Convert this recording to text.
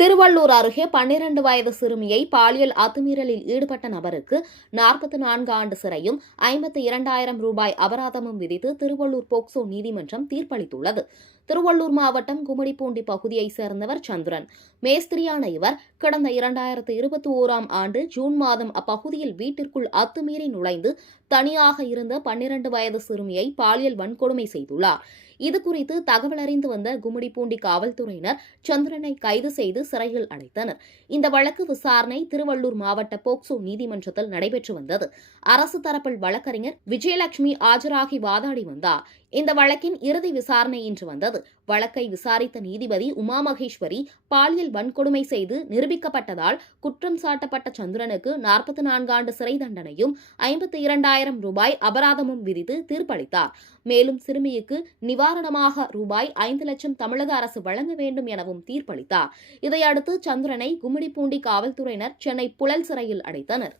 திருவள்ளூர் அருகே 12 வயது சிறுமியை பாலியல் அத்துமீறலில் ஈடுபட்ட நபருக்கு 44 ஆண்டு சிறையும் 52,000 ரூபாய் அபராதமும் விதித்து திருவள்ளூர் போக்சோ நீதிமன்றம் தீர்ப்பளித்துள்ளது. திருவள்ளூர் மாவட்டம் கும்மிடிப்பூண்டி பகுதியைச் சேர்ந்தவர் சந்திரன். மேஸ்திரியான இவர் கடந்த 2021ஆம் ஆண்டு ஜூன் மாதம் அப்பகுதியில் வீட்டிற்குள் அத்துமீறி நுழைந்து தனியாக இருந்த 12 வயது சிறுமியை பாலியல் வன்கொடுமை செய்துள்ளார். இதுகுறித்து தகவல் அறிந்து வந்த கும்மிடிப்பூண்டி காவல்துறையினர் சந்திரனை கைது செய்து சிறையில் அடைத்தனர். இந்த வழக்கு விசாரணை திருவள்ளூர் மாவட்ட போக்சோ நீதிமன்றத்தில் நடைபெற்று வந்தது. அரசு தரப்பில் வழக்கறிஞர் விஜயலட்சுமி ஆஜராகி வாதாடி வந்தார். இந்த வழக்கின் இறுதி விசாரணை இன்று வந்தது. வழக்கை விசாரித்த நீதிபதி உமா மகேஸ்வரி பாலியல் வன்கொடுமை செய்து நிரூபிக்கப்பட்டதால் குற்றம் சாட்டப்பட்ட சந்திரனுக்கு 44 ஆண்டு சிறை தண்டனையும் 52,000 ரூபாய் அபராதமும் விதித்து தீர்ப்பளித்தார். மேலும் சிறுமிக்கு நிவாரணமாக ரூபாய் 5 லட்சம் தமிழக அரசு வழங்க வேண்டும் எனவும் தீர்ப்பளித்தார். இதையடுத்து சந்திரனை கும்மிடிப்பூண்டி காவல்துறையினர் சென்னை புழல் சிறையில் அடைத்தனர்.